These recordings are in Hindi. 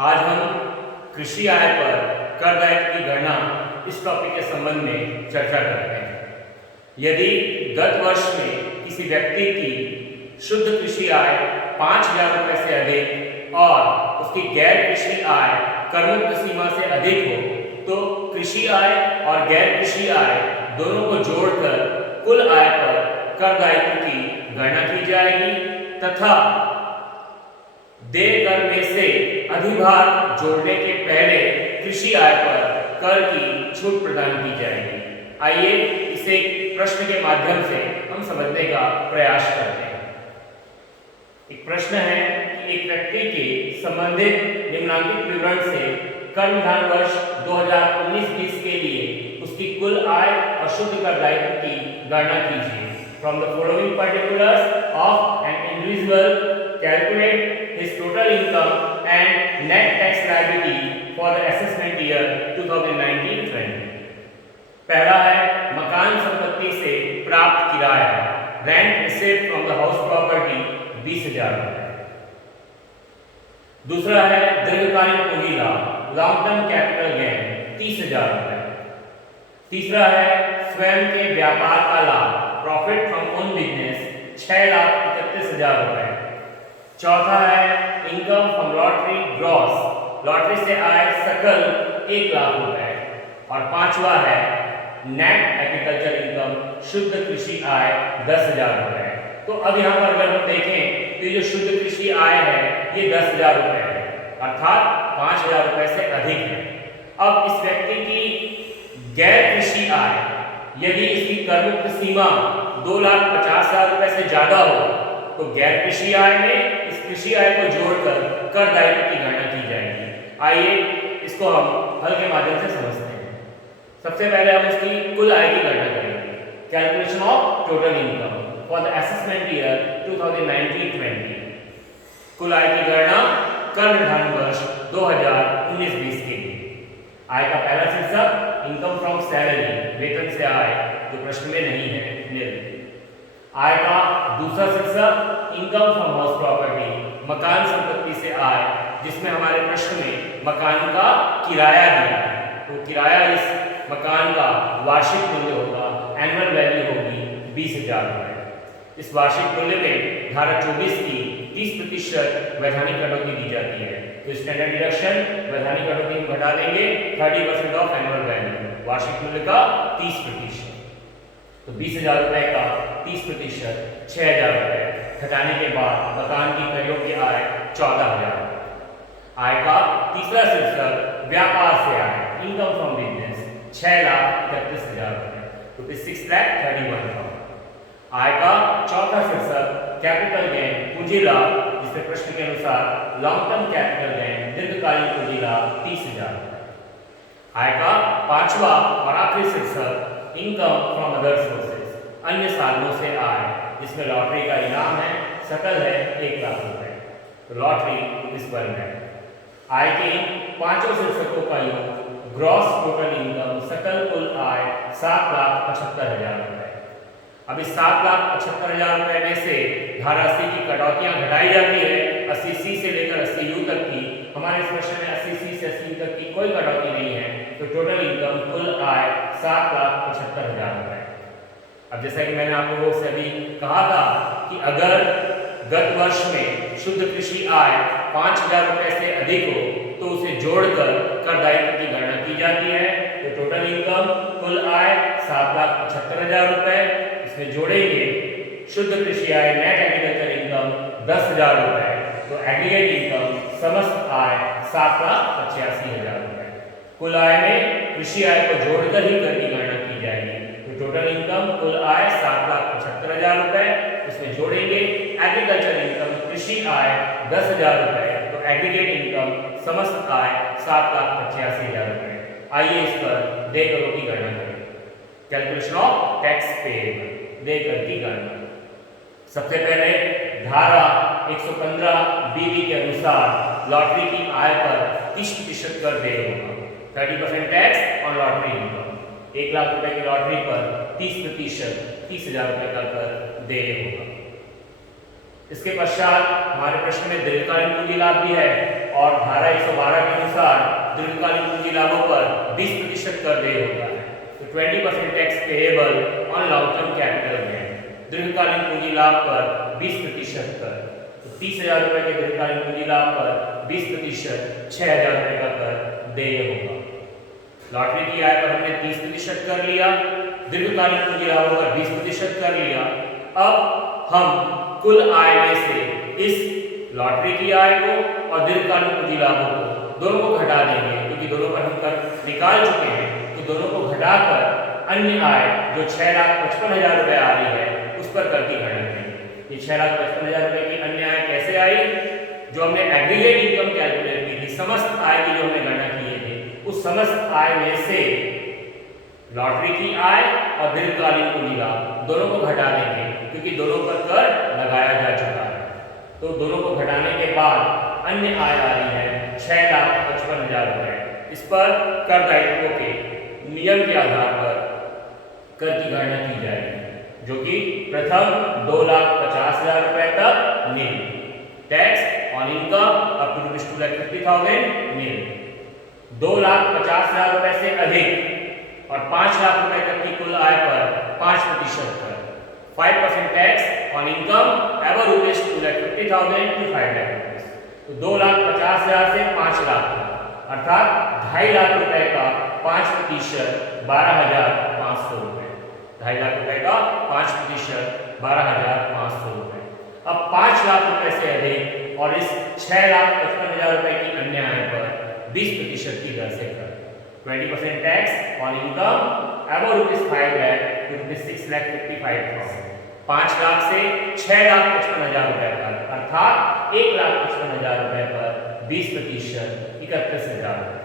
आज हम कृषि आय पर कर दायित्व की गणना इस टॉपिक के संबंध में चर्चा करते हैं। यदि गत वर्ष में किसी व्यक्ति की शुद्ध कृषि आय 5,000 रुपये से अधिक और उसकी गैर कृषि आय करमुक्त सीमा से अधिक हो तो कृषि आय और गैर कृषि आय दोनों को जोड़कर कुल आय पर कर दायित्व की गणना की जाएगी तथा देय कर में से अधिभार जोड़ने के पहले कृषि आय पर कर की छूट प्रदान की जाएगी। आइए इसे एक प्रश्न के माध्यम से हम समझने का प्रयास करते हैं। एक प्रश्न है कि एक व्यक्ति के संबंधित निम्नलिखित विवरण से कर्मधान वर्ष 2019-20 के लिए उसकी कुल आय और शुद्ध कर दायित्व की गणना कीजिए। From the following particulars of an individual, calculate his total income and net tax liability for the assessment year 2019-20। पहला है मकान संपत्ति से प्राप्त किराया, rent received from the house property 20,000 रुपए। दूसरा है दीर्घकालीन पूंजी लाभ, लॉन्ग टर्म कैपिटल गेन 30,000 रुपए। तीसरा है स्वयं के व्यापार का लाभ, प्रॉफिट फ्रॉम ओन बिजनेस 6,31,000 रुपए। चौथा है income from lottery gross, lottery से आय सकल 1,00,000 रुपए। और पांचवा है नेट एग्रीकल्चर इनकम, शुद्ध कृषि आय 10,000 रुपए। तो अब यहाँ पर अगर हम देखें तो ये जो शुद्ध कृषि आय है ये 10,000 रुपए है, अर्थात 5,000 रुपए से अधिक है। अब इस व्यक्ति की गैर कृषि आय यदि इसकी करमुक्त सीमा 2,50,000 रुपए से ज्यादा हो तो गैर कृषि आय में इस कृषि आय को जोड़कर कर दायित्व की गणना की जाएगी। आइए इसको हम हल के माध्यम से समझते हैं। सबसे पहले हम उसकी कुल आय की गणना करेंगे। Calculation of total income for the assessment year 2019-20। कुल आय की गणना कर्मधान वर्ष 2019-20 के लिए। आय का पहला शीर्षक इनकम फ्रॉम सैलरी, वेतन से आय, जो प्रश्न में नहीं है, निल। आय का दूसरा शीर्षक इनकम फ्रॉम हाउस प्रॉपर्टी, मकान संपत्ति से आय, जिसमें हमारे प्रश्न में मकान का किराया दिया है। तो किराया इस मकान का वार्षिक मूल्य होगा, एनुअल वैल्यू होगी 20,000 रुपए। इस वार्षिक मूल्य में धारा 24 की 30% वैधानिक कटौती दी जाती है। तो स्टैंडर्ड डिडक्शन वैधानिक कटौती में घटा देंगे 30% ऑफ एनुअल वैल्यू, वार्षिक मूल्य का 30%। तो 20,000 रुपए का 30% 6,000 रुपए घटाने के बाद मकान की क्रयोग्य आय 14,000। आय का तीसरा शीर्षक व्यापार से आय, इनकम फ्रॉम बिजनेस 6,31,000 रुपए, तो 6,31,000। आय का चौथा शीर्षक कैपिटल गेन, पूंजी लाभ, जिसमें प्रश्न के अनुसार लॉन्ग टर्म कैपिटल गेन, दीर्घकालीन पूंजी लाभ 30,000। आय का पांचवा और आखिरी शीर्षक इनकम फ्रॉम अदर सोर्सेज, अन्य साधनों से आय, जिसमें लॉटरी का इनाम है, सकल है 1,00,000 रुपए। तो लॉटरी इस पर है। आय के पांचों शीर्षकों का योग ग्रॉस टोटल इनकम, सकल कुल आय 7,75,000 रुपए। अब इस 7,75,000 रुपए में से धारा 80 की कटौतियां घटाई जाती है। 80C से लेकर 80U तक की, हमारे इस प्रश्न में 80C से 80U तक की कोई कटौती नहीं है। तो टोटल इनकम कुल आय 7,75,000 रुपए। अब जैसा कि मैंने आप लोगों से अभी कहा था कि अगर गत वर्ष में शुद्ध कृषि आय 5,000 रुपए से अधिक हो तो उसे जोड़कर कर दायित्व की गणना की जाती है। तो टोटल इनकम कुल आय 7,75,000 रुपए, इसमें जोड़ेंगे शुद्ध कृषि आय नेट एग्रीकल्चर इनकम 10,000 रुपए, तो एग्रीगेट इनकम समस्त आय 7,85,000 रुपए। कुल आय में कृषि आय को जोड़कर ही कर की गणना की जाएगी। तो टोटल इनकम कुल आय 7,75,000 रुपए, इसमें जोड़ेंगे एग्रीकल्चर इनकम कृषि आय 10,000 रुपए, तो एग्रीगेट इनकम समस्त आय 7,85,000 रुपए। आइए इस पर देय करों की गणना करें। कैलकुलेशन ऑफ टैक्स पेड, देय कर की गणना। सबसे पहले धारा 115 के अनुसार लॉटरी की आय पर 30% कर देय होगा। 30% टैक्स ऑन लॉटरी इनकम। 1,00,000 रुपए की लॉटरी पर 30% 30,000 रुपए का कर देय होगा। इसके पश्चात हमारे प्रश्न में दीर्घकालीन पूंजी लाभ भी है और धारा 112 के अनुसार दीर्घकालीन पूंजी लाभों पर 20% कर देय होता है। तो 20% tax payable on long term capital gain, दीर्घकालीन पूंजी लाभ पर 20% कर। तो 30,000 रुपए के दीर्घकालीन पूंजी लाभ पर 20% 6,000 रुपए का कर देय होगा। लॉटरी की आय पर हमने 30% कर लिया, दीर्घकालीन पूंजी लाभों पर 20% कर लिया। अब हम कुल आय में से इस लॉटरी की आय को और दीर्घकालीन पूंजी लाभों को दोनों को घटा देंगे, क्योंकि दोनों पर हम कर निकाल चुके हैं। तो दोनों को घटाकर अन्य आय जो 6,55,000 रुपए आ रही है उस पर कर की गणना करेंगे। ये 6,55,000 रुपए की अन्य आय कैसे आई? जो हमने एग्रीगेट इनकम कैलकुलेट की थी, समस्त आय की जो हमने गणना किए थे, उस समस्त आय में से लॉटरी की आय और दीर्घकालीन पूंजी लाभ दोनों को घटा देंगे, क्योंकि दोनों पर कर लगाया जा चुका है। तो दोनों को घटाने के बाद अन्य आय आ रही है 6,55,000 रुपए। इस पर कर दायित्वों के नियम के आधार पर कर की गणना की जाएगी, जो कि प्रथम 2,50,000 रुपए तक nil, tax on income up to ₹2,50,000 nil, 2,50,000 रुपए से अधिक और 5 लाख रुपए तक की कुल आय पर 5% कर, 5% tax on income ever ₹2,50,000 to 5 lakh रुपए। तो 2,50,000 से 5 लाख अर्थात 2.5 लाख रुपए का 5% 12,500 रुपए, 2.5 लाख रुपए का 5% 12,500 रुपए। अब 5 लाख रुपए से अधिक और इस 6,55,000 रुपए की अन्य आय पर 20% की दर से कर, 20% tax on income above ₹5 lakh to ₹6,55,000, 5 lakh से 6,55,000 रुपए पर अर्थात 1,55,000 रुपए पर 20% 31,000 रुपए।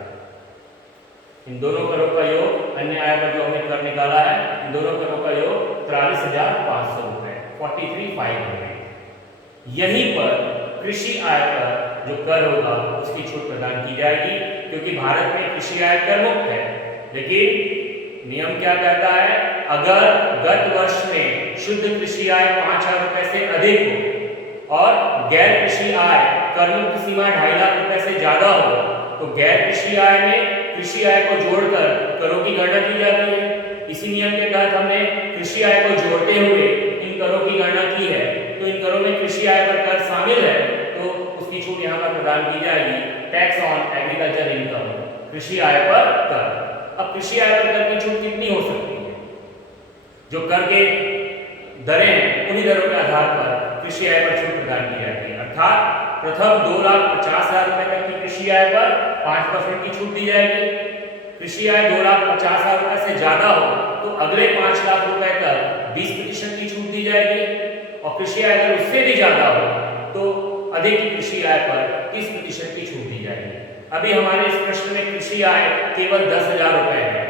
इन दोनों करों का योग अन्य आय पर जो हमने कर निकाला है, इन दोनों करों का योग 43,500 रुपए, 43,500। यहीं पर कृषि आय पर जो कर होगा उसकी छूट प्रदान की जाएगी, क्योंकि भारत में कृषि आय कर मुक्त है। लेकिन नियम क्या कहता है? अगर गत वर्ष में शुद्ध कृषि आय 5,000 रुपए से अधिक हो और गैर कृषि आय कर मुक्त सीमा 2.5 लाख रुपए से ज्यादा हो, तो गैर कृषि आय में कृषि आय को जोड़कर करों की गणना की जाती है। इसी नियम के तहत हमने कृषि आय को जोड़ते हुए इन करों की गणना की है। तो इन करों में कृषि आय पर कर शामिल है, तो उसकी छूट यहाँ पर प्रदान की जाएगी, टैक्स ऑन एग्रीकल्चर इनकम, कृषि आय पर कर। अब कृषि आय पर कर की छूट कितनी हो सकती है? जो कर के दरें हैं उन्हीं दरों के आधार पर कृषि आय पर छूट प्रदान की जाती है। अर्थात प्रथम 2,50,000 रुपए तक की कृषि आय पर 5% की छूट दी जाएगी। कृषि आय 2,50,000 रुपए से ज्यादा हो तो अगले 5 लाख रुपए तक 20% की छूट दी जाएगी, और कृषि आय अगर उससे भी ज्यादा हो तो अधिक की कृषि आय पर 30% की छूट दी जाएगी। अभी हमारे इस प्रश्न में कृषि आय केवल 10,000 रुपए है,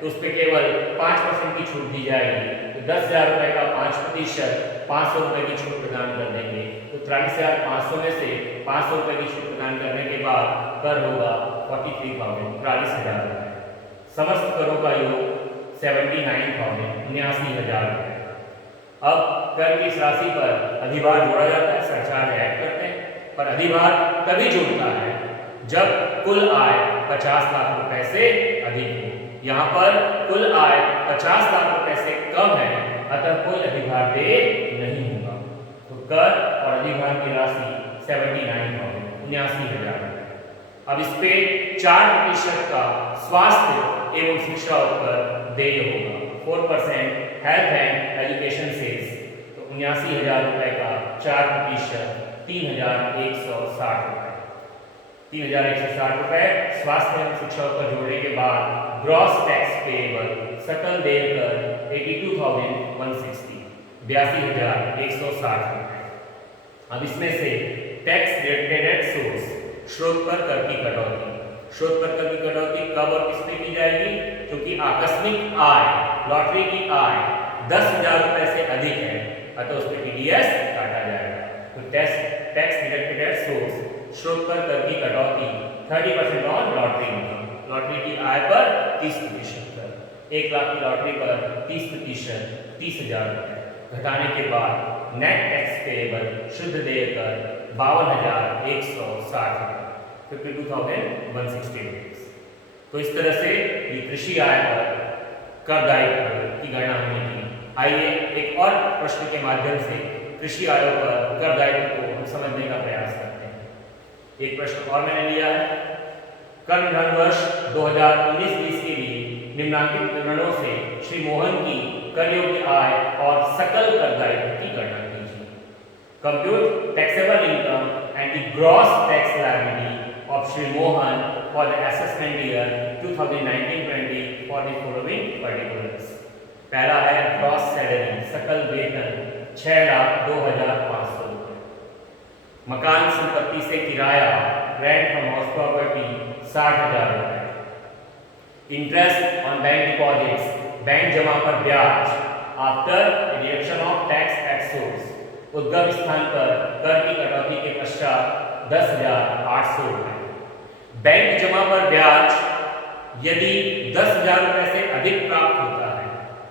तो उस पर केवल 5% की छूट दी जाएगी। तो 10,000 रुपए का 5% 500 रुपए की छूट प्रदान कर देंगे। तो 43,500 में से 500 रुपए की छूट प्रदान करने के बाद कर होगा 43,000 रुपए। समस्त करों का योग 79,000 रुपए। अब कर की इस राशि पर अधिभार जोड़ा जाता है, सरचार्ज ऐड करते हैं, पर अधिभार तभी जुड़ता है जब कुल आय 50 लाख रुपए से अधिक हो। यहाँ पर कुल आय 50 लाख रुपए से कम है, अतः कोई अधिभार देय नहीं होगा। तो कर और अधिभार की राशि 79,000 रुपए। अब इस पे 4% का स्वास्थ्य एवं शिक्षा पर देय होगा, 4% हेल्थ एंड एजुकेशन सेस। तो 79,000 रुपए का 4% 3,160 रुपए, 3,160 रुपए स्वास्थ्य एवं शिक्षा पर जोड़ने के बाद ग्रॉस टैक्स पेएबल सकल देय कर 82,160, 82,160 रुपए। अब इसमें से टैक्स डिडक्टेड सोर्स, स्रोत पर कर की कटौती, स्रोत पर कर की कटौती कब और किस पे की जाएगी? क्योंकि आकस्मिक आय, लॉटरी की आय 10,000 रुपए से अधिक है, अतः उस पर टीडीएस काटा जाएगा। तो टैक्स डिडक्टेड सोर्स, स्रोत पर कर की कटौती 30% ऑन लॉटरी इनकम, लॉटरी की आय पर 30% कर, 1 लाख की लॉटरी पर 30% 30,000 रुपए घटाने के बाद नेट टैक्स पेएबल शुद्ध देय कर 52,160 52,160 रुपीज। तो इस तरह से ये कृषि आय पर कर दायित्व की गणना हमने की। आइए एक और प्रश्न के माध्यम से कृषि आयों पर कर दायित्व को हम समझने का प्रयास करते हैं। एक प्रश्न और मैंने लिया है, कर धन वर्ष 2019-20 के लिए निम्नलिखित विवरणों से श्री मोहन की कर योग्य आय और सकल कर दायित्व की गणना कीजिए। Compute taxable income and the gross tax liability of Shri Mohan for the assessment year 2019-20 for the following particulars. पहला है ग्रॉस सैलरी, सकल वेतन 6,02,500 रुपये। मकान संपत्ति से किराया, रेंट फ्रॉम हाउस प्रॉपर्टी 60,000 रुपये। Interest on bank deposits, bank जमा पर ब्याज after deduction of tax at source, उद्गम स्थान पर कर की कटौती के पश्चात 10,800 रुपये। बैंक जमा पर ब्याज यदि 10,000 रुपये से अधिक प्राप्त होता है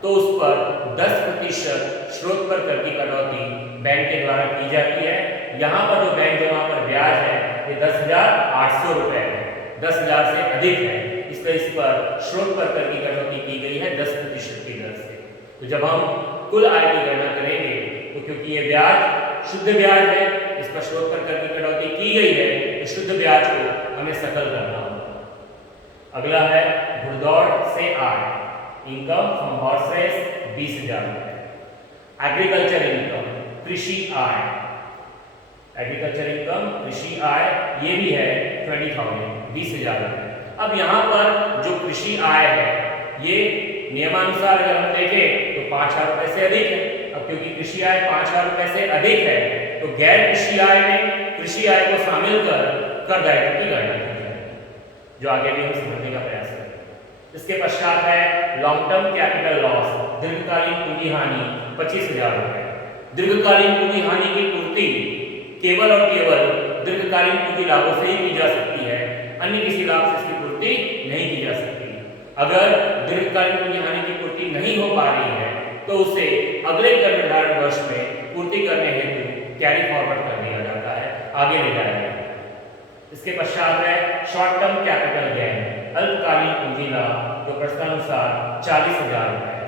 तो उस पर 10% स्रोत पर कर की कटौती बैंक के द्वारा की जाती है। यहाँ पर जो बैंक जमा पर ब्याज है ये 10,800 रुपये है, 10,000 से अधिक है, इसलिए इस पर स्रोत पर कर की कटौती की गई है 10% की दर से। तो जब हम कुल आय की गणना करेंगे तो क्योंकि ये ब्याज शुद्ध ब्याज है, इस पर स्रोत पर कर की कटौती की गई है, तो शुद्ध ब्याज को हमें सकल करना होगा। अगला है घुड़दौड़ से आय, इनकम फ्रॉम हॉर्स रेस 20,000 रुपये। एग्रीकल्चर इनकम, कृषि आय, एग्रीकल्चर इनकम कृषि आय ये भी है 20,000 20,000 रुपये। अब यहाँ पर जो कृषि आय है ये नियमानुसार अगर हम देखें तो 5,000 रुपये से अधिक है। अब क्योंकि कृषि आय 5,000 रुपये से अधिक है तो गैर कृषि आय में कृषि आय को शामिल कर दायित्व की गणना की जाएगी, जो आगे भी हम समझने का प्रयास करेंगे। इसके पश्चात है लॉन्ग टर्म कैपिटल लॉस, दीर्घकालीन पूंजी हानि 25,000 रुपये। दीर्घकालीन पूंजी हानि की पूर्ति केवल और केवल दीर्घकालीन पूंजी लाभों से ही की जा सकती है, अन्य किसी लाभ से इसकी पूर्ति नहीं की जा सकती। अगर दीर्घकालीन पूंजी हानि की पूर्ति नहीं हो पा रही है तो उसे अगले कर निर्धारण वर्ष में पूर्ति करने हेतु कैरी फॉरवर्ड कर दिया जाता है, आगे ले जाया जाता है। इसके पश्चात है शॉर्ट टर्म कैपिटल गेन, अल्पकालीन पूंजी लाभ, जो प्रश्नानुसार 40,000 रुपये है।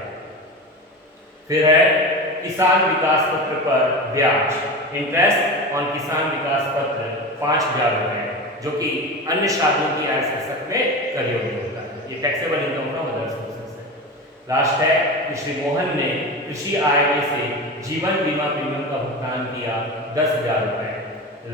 फिर है किसान विकास पत्र पर ब्याज, इंटरेस्ट ऑन किसान विकास पत्र 5,000 रुपये, जो कि अन्य साधनों की आय शीर्षक में कर योग्य होता है। ये taxable income from other sources है। लास्ट है कि श्री मोहन ने कृषि आय में से जीवन बीमा प्रीमियम का भुगतान किया 10,000 रुपये।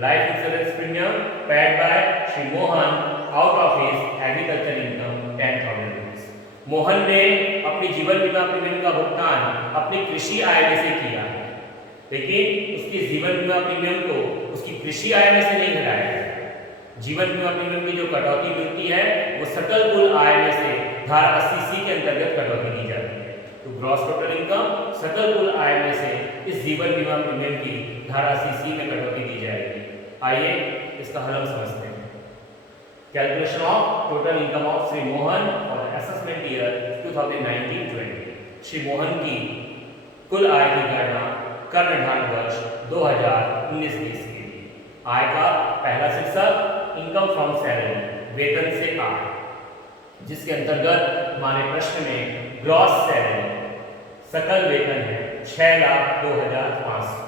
Life insurance premium paid by Shri Mohan out of his agriculture income 10,000 rupees. Mohan ने अपनी जीवन बीमा प्रीमियम का भुगतान अपनी कृषि आय में से किया है, लेकिन उसकी जीवन बीमा प्रीमियम को उसकी कृषि आय में से नहीं घटाया है। जीवन बीमा प्रीमियम की जो कटौती मिलती है वो सकल कुल आय में से धारा 80C के अंतर्गत कटौती दी जाती है। तो ग्रॉस टोटल इनकम सकल कुल आय में से इस जीवन बीमा प्रीमियम की धारा 80C में कटौती दी जाएगी। आइए इसका हल हम समझते हैं। Calculation of total income of Shri Mohan और असेसमेंट ईयर 2019-20। श्री मोहन की कुल आय की गणना कर निर्धारण वर्ष 2019-20 के लिए। आय का पहला शीर्षक इनकम फ्रॉम सैलरी, वेतन से आय, जिसके अंतर्गत हमारे प्रश्न में ग्रॉस सैलरी सकल वेतन है 6,02,500।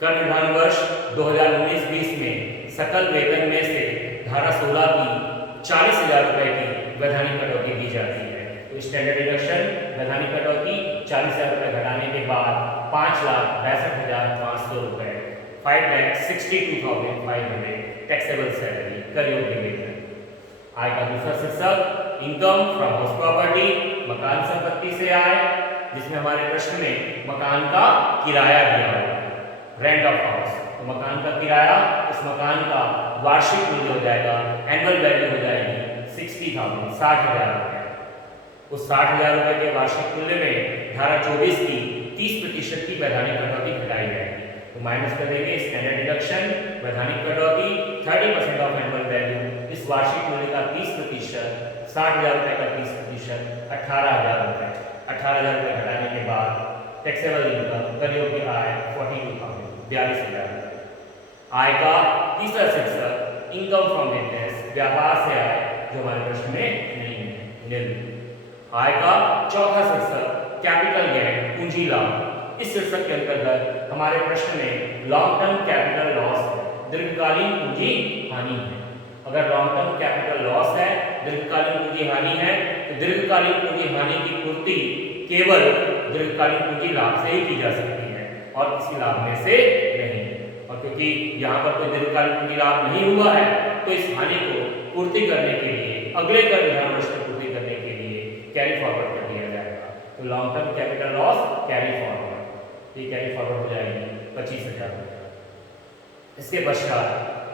कर निर्धारण वर्ष 2019-20 में सकल वेतन में से धारा 16 की 40,000 रुपये की वैधानिक कटौती दी जाती है। तो स्टैंडर्ड डिडक्शन वैधानिक कटौती 40,000 रुपये घटाने के बाद 5,62,500 रुपये, 5,62,500 टैक्सेबल सैलरी, कर योग्य वेतन। आय का दूसरा शीर्षक इनकम फ्रॉम हाउस प्रॉपर्टी, मकान संपत्ति से आय, जिसमें हमारे प्रश्न में मकान का किराया दिया हुआ है, रेंट ऑफ हाउस। तो मकान का किराया, उस मकान का वार्षिक मूल्य हो जाएगा, एनुअल वैल्यू हो जाएगी 60,000 60,000 रुपये। उस 60,000 रुपये के वार्षिक मूल्य में धारा 24 की 30% की वैधानिक कटौती घटाई जाएगी। तो माइनस कर देंगे स्टैंडर्ड डिडक्शन, वैधानिक कटौती 30% ऑफ एनुअल वैल्यू, इस वार्षिक मूल्य का 30%, 60,000 रुपये का 30%, 18,000 रुपये। 18,000 रुपये घटाने के बाद टैक्सेबल इनकम कर योग्य आय 42,000 42,000। आय का तीसरा शीर्षक इनकम फ्रॉम बिजनेस व्यापार से आय, जो हमारे प्रश्न में नहीं है, निल। आय का चौथा शीर्षक कैपिटल गेन पूंजी लाभ। इस शीर्षक के अंतर्गत हमारे प्रश्न में लॉन्ग टर्म कैपिटल लॉस है, दीर्घकालीन पूंजी हानि है। अगर लॉन्ग टर्म कैपिटल लॉस है, दीर्घकालीन पूंजी हानि है, तो दीर्घकालीन पूंजी हानि की पूर्ति केवल दीर्घकालीन पूंजी लाभ से ही की जा सकती है और किसी लाभ में से नहीं। और क्योंकि यहाँ पर कोई दीर्घकालीन पूंजी लाभ नहीं हुआ है, तो इस हानि को पूर्ति करने के लिए, अगले कर विधान वर्ष में पूर्ति करने के लिए कैरी फॉरवर्ड कर दिया जाएगा। तो long term capital loss carry forward, ये कैरी फॉरवर्ड हो जाएगी 25,000। इसके पश्चात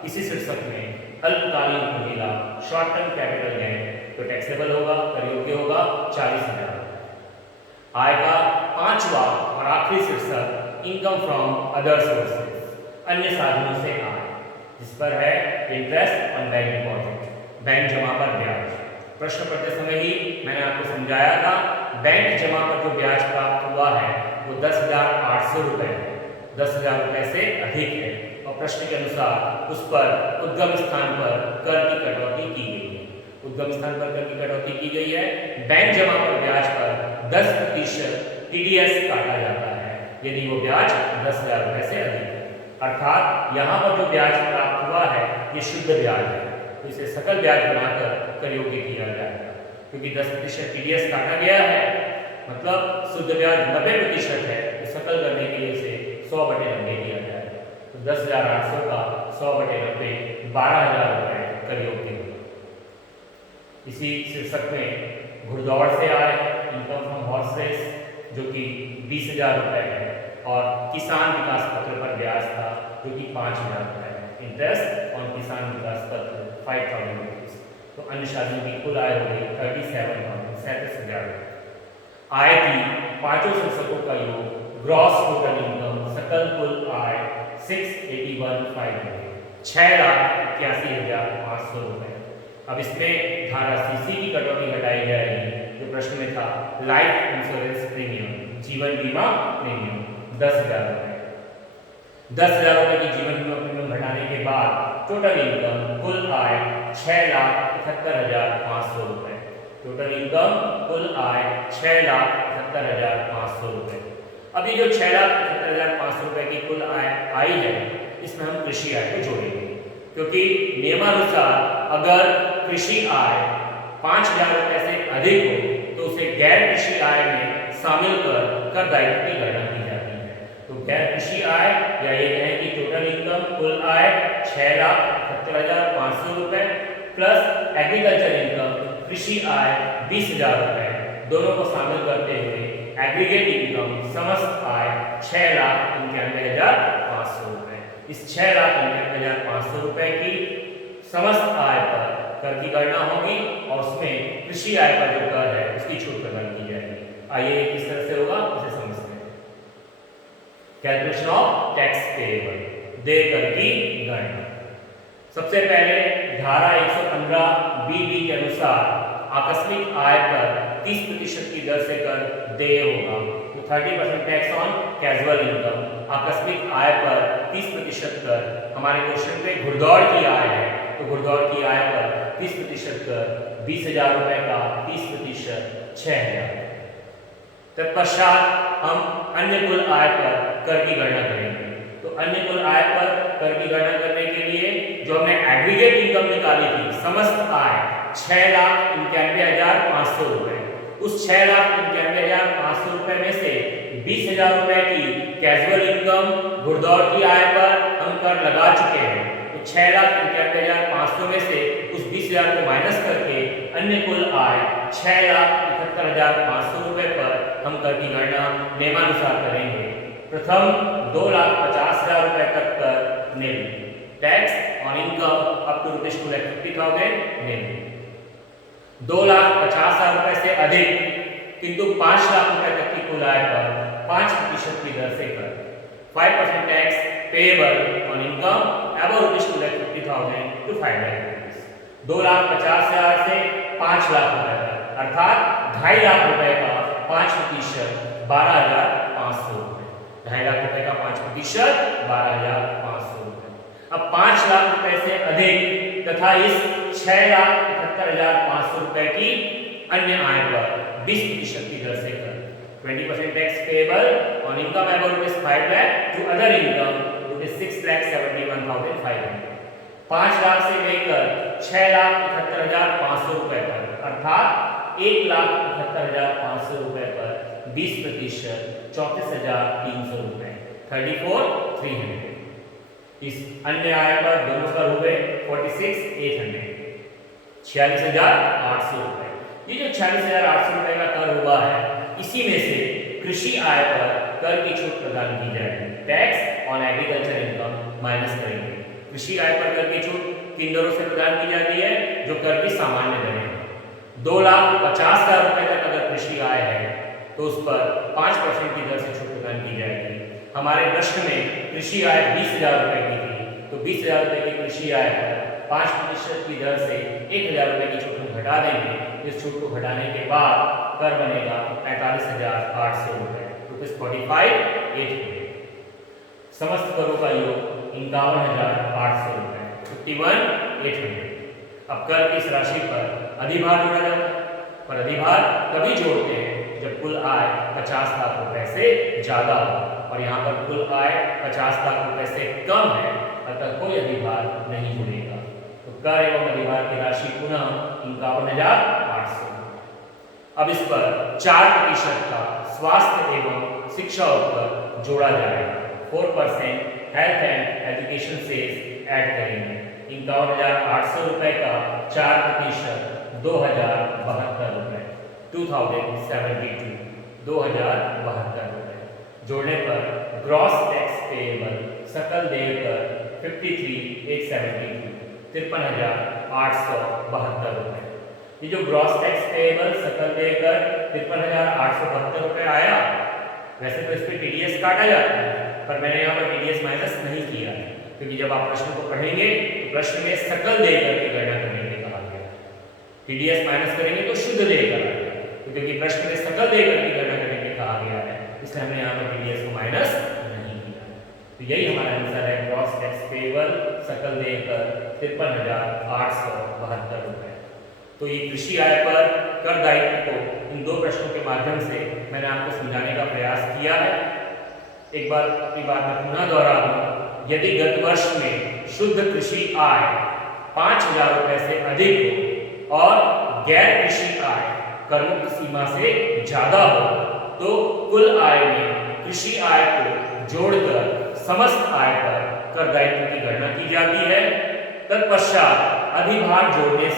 इसी शीर्षक में अल्पकालीन पूंजी लाभ शॉर्ट टर्म कैपिटल गेन, तो टैक्सेबल होगा, कर योग्य होगा 40,000। आय का पांचवा और आखिरी शीर्षक इनकम फ्रॉम अदर सोर्सेज, अन्य साधनों से आय, जिस पर है interest on bank deposit, bank जमा पर ब्याज। प्रश्न पढ़ते समय ही मैंने आपको समझाया था, बैंक जमा पर जो ब्याज प्राप्त हुआ है वो 10,800 रुपये है, 10,000 रुपये से अधिक है और प्रश्न के अनुसार उस पर उद्गम स्थान पर कर की कटौती की गई है। उद्गम स्थान पर कर की कटौती की गई है। बैंक जमा पर ब्याज पर 10% टीडीएस काटा जाता है यदि वो ब्याज 10,000 रुपये से अधिक है। अर्थात यहाँ पर जो ब्याज प्राप्त हुआ है ये शुद्ध ब्याज है, तो इसे सकल ब्याज बनाकर कर योग्य किया जाएगा। क्योंकि 10% टीडीएस काटा गया है, मतलब शुद्ध ब्याज 90% है, तो सकल करने के लिए इसे 100/90 किया जाएगा। तो 10,800 का 100/90 12,000 रुपये कर योग्य होगा। इसी शीर्षक में घुड़दौड़ से आए इनकम फ्रॉम हॉर्स रेस, जो कि 20,000 रुपये है, और किसान विकास पत्र पर ब्याज था जो कि 5,000 रुपये है। इंटरेस्ट ऑन किसान विकास पत्र 5,000 रुपीज। तो अन्य साधनों की कुल आय हो गई 37,000। आय की पांचों शीर्षकों का योग ग्रॉस टोटल इनकम सकल कुल आय 681,500 6,81,500 रुपये। अब इसमें धारा सीसी की कटौती घटाई जाएगी, जो प्रश्न में था लाइफ इंश्योरेंस प्रीमियम, जीवन बीमा प्रीमियम 10,000 रुपये। 10,000 रुपये की जीवन बीमा प्रीमियम घटाने के बाद टोटल इनकम कुल आय 6,71,500 रुपये। टोटल इनकम कुल आय 6,71,500 रुपये। अभी जो 6,71,500 रुपये की कुल आय आई है, इसमें हम कृषि आय को जोड़ेंगे, क्योंकि नियमानुसार अगर कृषि आय 5,000 रुपये से अधिक हो तो उसे गैर कृषि आय में शामिल कर दायित्व की गणना की जाती है। तो गैर कृषि आय, या ये कहें कि टोटल इनकम कुल आय 6,71,500 रुपये प्लस एग्रीकल्चर इनकम कृषि आय 20,000 रुपये, दोनों को शामिल करते हुए एग्रीगेट इनकम समस्त आय 6,91,500 रुपये। इस 6,91,500 रुपये की समस्त आय पर कर की गणना होगी और उसमें कृषि आय पर जो कर है उसकी छूट प्रदान की जाएगी। आइए किस तरह से होगा उसे समझते हैं। कैलकुलेशन ऑफ टैक्स पेएबल, देय कर की गणना। सबसे पहले धारा 115 के अनुसार आकस्मिक आय पर 30% की दर से कर देय होगा। तो 30% टैक्स ऑन कैजुअल इनकम, आकस्मिक आय पर 30% कर। हमारे क्वेश्चन पे घुड़दौड़ की आय है, तो घुड़दौड़ की आय पर 30% कर, 20,000 रुपये का 30% 6,000। तत्पश्चात हम अन्य कुल आय पर कर की गणना करेंगे। तो अन्य कुल आय पर कर की गणना करने के लिए जो हमने एग्रीगेट इनकम निकाली थी, समस्त आय 6,91,500 रुपये, उस 6,91,500 रुपये में से 20,000 रुपये की कैजुअल इनकम घुड़दौड़ की आय पर हम कर लगा चुके हैं। तो 6,91,500 में से उस 20,000 को माइनस करके अन्य कुल आय 6,71,500 रुपये पर हम कर की गणना नियमानुसार करेंगे। प्रथम 2,50,000 रुपये तक कर nil, tax on income up to ₹2,50,000 nil. 2,50,000 रुपये से अधिक किंतु 5 लाख रुपए तक की कुल आय पर 5% की दर से कर, 5% tax payable on income above ₹2,50,000 to 5 lakh rupees. 2,50,000 से 5 लाख रुपए तक, अर्थात 2.5 लाख रुपए का 5% 12,000 12,500 रुपए। 2.5 लाख रुपए का 5%, 12,500 रुपए। अब 5 लाख रुपए से अधिक तथा इस 6,71,500 रुपए की अन्य आय पर 20% की दर से कर 20% tax payable on income above ₹5 lakh to other income ₹6,71,500। 5 lakh से लेकर 6,71,500 रुपए तक अर्थात 1,71,500 रुपए पर 20% 34,300 रुपए 34,300। इस अन्य आय पर दोनों कर हुए 46,800 46,800 रुपए। ये जो 46,800 रुपए का कर हुआ है, इसी में से कृषि आय पर कर की छूट प्रदान की जाएगी। Tax on agriculture income minus करेंगे। कृषि आय पर कर की छूट किन दरों से प्रदान की जाती है? जो कर की सामान्य दरें हैं। 2,50,000 रुपए तक अगर कृषि आय है तो उस पर 5% की दर से छूट प्रदान की जाएगी। हमारे प्रश्न में कृषि आय 20,000 रुपए की थी, तो 20,000 रुपए की कृषि आय पर 5% की दर से 1,000 रुपए की छूट हम घटा देंगे। इस छूट को घटाने के बाद कर बनेगा 45,800 रुपए ₹45,800। समस्त करों का योग 51,800 रुपए 51,800। अब कर की इस राशि पर अधिभार जोड़ा जाता है, पर अधिभार तभी जोड़ते हैं जब कुल आय 50 लाख रुपए से ज्यादा हो, और यहाँ पर कुल आय 50 लाख रुपए से कम है, अतः कोई अधिभार नहीं जुड़ेगा। तो कर एवं अधिभार की राशि पुनः 51,800। अब इस पर 4% का स्वास्थ्य एवं शिक्षा पर जोड़ा जाएगा। 4% हेल्थ एंड एजुकेशन से ऐड करेंगे। 51,800 रुपए का 4% 2,072 रुपए 2072 2072 रुपए। जोड़ने पर ग्रॉस टैक्स पेएबल सकल देय कर 53,872 53,872 रुपए। ये जो ग्रॉस टैक्स पेएबल सकल देय कर 53,872 रुपए आया, वैसे तो इस पे टीडीएस काटा जाता है, पर मैंने यहाँ पर टीडीएस माइनस नहीं किया है, क्योंकि जब आप प्रश्न को पढ़ेंगे तो प्रश्न में सकल देय कर की गणना करने के लिए कहा गया है। टीडीएस माइनस करेंगे तो शुद्ध देय कर आएगा, तो क्योंकि प्रश्न में सकल देय कर की गणना करने के लिए कहा गया है, इसलिए हमने यहाँ पर टीडीएस को माइनस नहीं किया। तो यही हमारा आंसर है, ग्रॉस टैक्स पेएबल सकल देय कर 53,872 रुपए। तो ये कृषि आय पर कर दायित्व को इन दो प्रश्नों के माध्यम से मैंने आपको समझाने का प्रयास किया है। एक बार अपनी बात में पुनः दोहरा दूं, यदि गत वर्ष में शुद्ध कृषि आय 5,000 रुपए से अधिक हो और गैर कृषि आय कर मुक्त सीमा से ज्यादा हो, तो कुल आय में कृषि आय को जोड़कर समस्त आय पर कर दायित्व की गणना की जाती है। तत्पश्चात अधिभार जोड़ने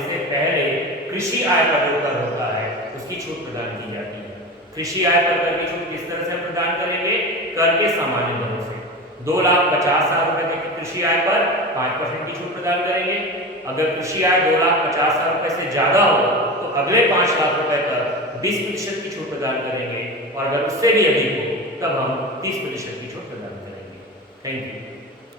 से पहले कृषि आय पर जो कर होता है उसकी छूट प्रदान की जाती है। कृषि आय पर कर की छूट किस तरह से हम प्रदान करेंगे? कर के सामान्य दरों से। 2,50,000 रुपए तक की कृषि आय पर 5% की छूट प्रदान करेंगे। अगर कृषि आय 2,50,000 रुपए से ज्यादा हो तो अगले 5 लाख रुपए तक 20% की छूट प्रदान करेंगे, और अगर उससे भी अधिक हो तब हम 30% की छूट प्रदान करेंगे। Thank you.